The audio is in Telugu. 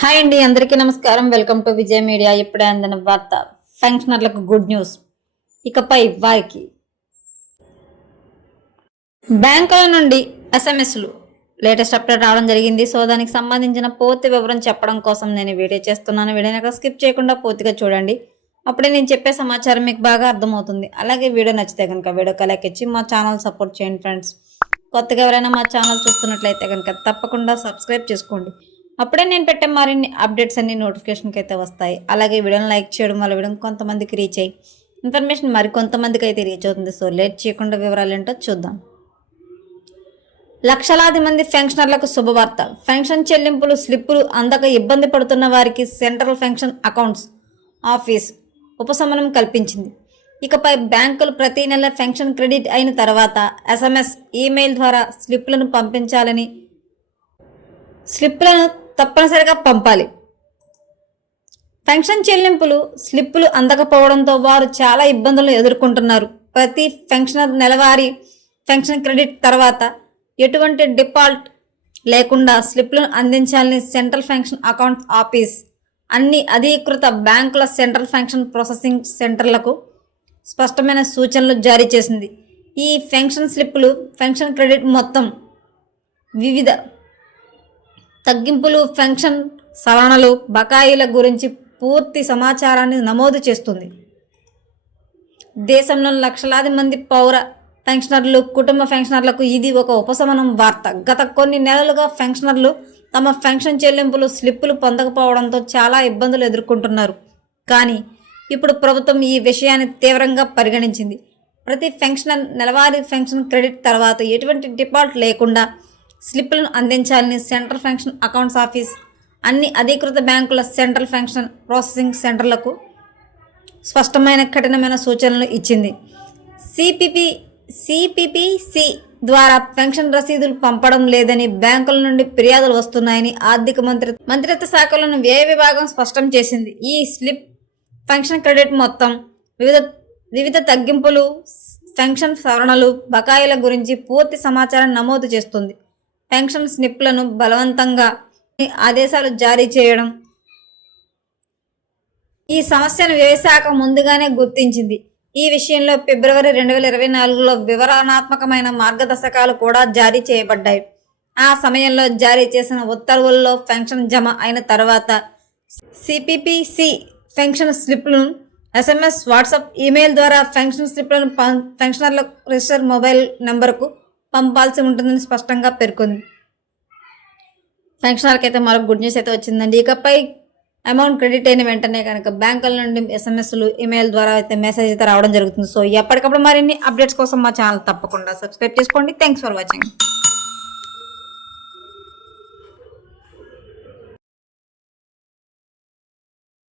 హాయ్ అండి అందరికీ నమస్కారం. Welcome to Vijaya media. ఇప్పుడే అందిన వార్త ఫంక్షనర్లకు గుడ్ న్యూస్. ఇకపై వారికి బ్యాంకుల నుండి ఎస్ఎంఎస్లు లేటెస్ట్ అప్డేట్ రావడం జరిగింది. సో దానికి సంబంధించిన పూర్తి వివరం చెప్పడం కోసం నేను వీడియో చేస్తున్నాను. వీడియోని స్కిప్ చేయకుండా పూర్తిగా చూడండి. అప్పుడే నేను చెప్పే సమాచారం మీకు బాగా అర్థమవుతుంది. అలాగే వీడియో నచ్చితే కనుక వీడియో లైక్ ఇచ్చి మా ఛానల్ సపోర్ట్ చేయండి ఫ్రెండ్స్. కొత్తగా ఎవరైనా మా ఛానల్ చూస్తున్నట్లయితే కనుక తప్పకుండా సబ్స్క్రైబ్ చేసుకోండి. అప్పుడే నేను పెట్టే మరిన్ని అప్డేట్స్ అన్ని నోటిఫికేషన్కి అయితే వస్తాయి. అలాగే వీడియోని లైక్ చేయడం వల్ల వీడియో కొంతమందికి రీచ్ అయ్యి ఇన్ఫర్మేషన్ మరి కొంతమందికి అయితే రీచ్ అవుతుంది. సో లేట్ చేయకుండా వివరాలు ఏంటో చూద్దాం. లక్షలాది మంది పెన్షనర్లకు శుభవార్త. పెన్షన్ చెల్లింపులు స్లిప్పులు అందక ఇబ్బంది పడుతున్న వారికి సెంట్రల్ పెన్షన్ అకౌంట్స్ ఆఫీస్ ఉపశమనం కల్పించింది. ఇకపై బ్యాంకులు ప్రతి నెల పెన్షన్ క్రెడిట్ అయిన తర్వాత ఎస్ఎంఎస్ ఈమెయిల్ ద్వారా స్లిప్లను పంపించాలని స్లిప్లను తప్పనిసరిగా పంపాలి. పెన్షన్ చెల్లింపులు స్లిప్పులు అందకపోవడంతో వారు చాలా ఇబ్బందులు ఎదుర్కొంటున్నారు. ప్రతి పెన్షన్ నెలవారీ పెన్షన్ క్రెడిట్ తర్వాత ఎటువంటి డిఫాల్ట్ లేకుండా స్లిప్లను అందించాలని సెంట్రల్ పెన్షన్ అకౌంట్ ఆఫీస్ అన్ని అధీకృత బ్యాంకుల సెంట్రల్ పెన్షన్ ప్రాసెసింగ్ సెంటర్లకు స్పష్టమైన సూచనలు జారీ చేసింది. ఈ పెన్షన్ స్లిప్పులు పెన్షన్ క్రెడిట్ మొత్తం వివిధ తగ్గింపులు పెన్షన్ సవరణలు బకాయిల గురించి పూర్తి సమాచారాన్ని నమోదు చేస్తుంది. దేశంలో లక్షలాది మంది పౌర పెన్షనర్లు కుటుంబ పెన్షనర్లకు ఇది ఒక ఉపశమనం వార్త. గత కొన్ని నెలలుగా పెన్షనర్లు తమ పెన్షన్ చెల్లింపులు స్లిప్పులు పొందకపోవడంతో చాలా ఇబ్బందులు ఎదుర్కొంటున్నారు. కానీ ఇప్పుడు ప్రభుత్వం ఈ విషయాన్ని తీవ్రంగా పరిగణించింది. ప్రతి పెన్షనర్ నెలవారీ పెన్షన్ క్రెడిట్ తర్వాత ఎటువంటి డిఫాల్ట్ లేకుండా స్లిప్లను అందించాలని సెంట్రల్ ఫంక్షన్ అకౌంట్స్ ఆఫీస్ అన్ని అధీకృత బ్యాంకుల సెంట్రల్ ఫంక్షన్ ప్రాసెసింగ్ సెంటర్లకు స్పష్టమైన కఠినమైన సూచనలు ఇచ్చింది. సిపిపి సిపిపిసి ద్వారా పెన్షన్ రసీదులు పంపడం లేదని బ్యాంకుల నుండి ఫిర్యాదులు వస్తున్నాయని ఆర్థిక మంత్రి మంత్రిత్వ శాఖలను వ్యయ విభాగం స్పష్టం చేసింది. ఈ స్లిప్ పెన్షన్ క్రెడిట్ మొత్తం వివిధ వివిధ తగ్గింపులు పెన్షన్ సవరణలు బకాయిల గురించి పూర్తి సమాచారం నమోదు చేస్తుంది. పెన్షన్ స్లిప్లను బలవంతంగా ఆదేశాలు జారీ చేయడం ఈ సమస్యను వ్యవశాఖ ముందుగానే గుర్తించింది. ఈ విషయంలో ఫిబ్రవరి రెండు వేల ఇరవై నాలుగులో వివరణాత్మకమైన మార్గదర్శకాలు కూడా జారీ చేయబడ్డాయి. ఆ సమయంలో జారీ చేసిన ఉత్తర్వుల్లో పెన్షన్ జమ అయిన తర్వాత సిపిపిసి పెన్షన్ స్లిప్లను ఎస్ఎంఎస్ వాట్సాప్ ఈమెయిల్ ద్వారా పెన్షన్ స్లిప్లను పం- పెన్షనర్ల రిజిస్టర్ మొబైల్ నెంబర్కు పంపాల్సి ఉంటుందని స్పష్టంగా పేర్కొంది. పెన్షనర్కి అయితే మరొక గుడ్ న్యూస్ అయితే వచ్చిందండి. ఇకపై అమౌంట్ క్రెడిట్ అయిన వెంటనే కనుక బ్యాంకుల నుండి ఎస్ఎంఎస్లు ఈమెయిల్ ద్వారా అయితే మెసేజ్ అయితే రావడం జరుగుతుంది. సో ఎప్పటికప్పుడు మరిన్ని అప్డేట్స్ కోసం మా ఛానల్ తప్పకుండా సబ్స్క్రైబ్ చేసుకోండి. Thanks for watching.